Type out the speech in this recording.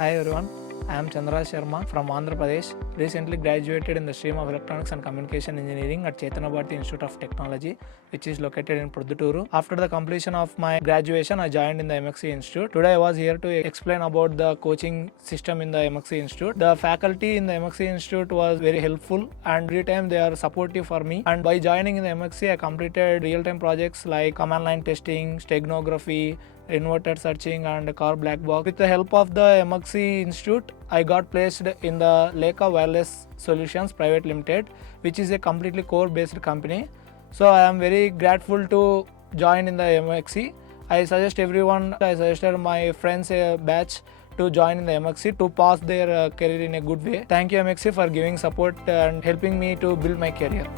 Hi everyone, I am Chandrahas Sharma from Andhra Pradesh. Recently graduated in the stream of Electronics and Communication Engineering at Chetanabhati Institute of Technology, which is located in Produtturu. After the completion of my graduation, I joined in the Emertxe Institute. Today I was here to explain about the coaching system in the Emertxe Institute. The faculty in the Emertxe Institute was very helpful and every time they are supportive for me. And by joining in the Emertxe, I completed real-time projects like command line testing, steganography, inverted searching and car black box. With the help of the Emertxe Institute, I got placed in the Leica Wireless Solutions Private Limited, which is a completely core-based company. So I am very grateful to join in the Emertxe. I suggested my friends a batch to join in the Emertxe to pass their career in a good way. Thank you Emertxe for giving support and helping me to build my career.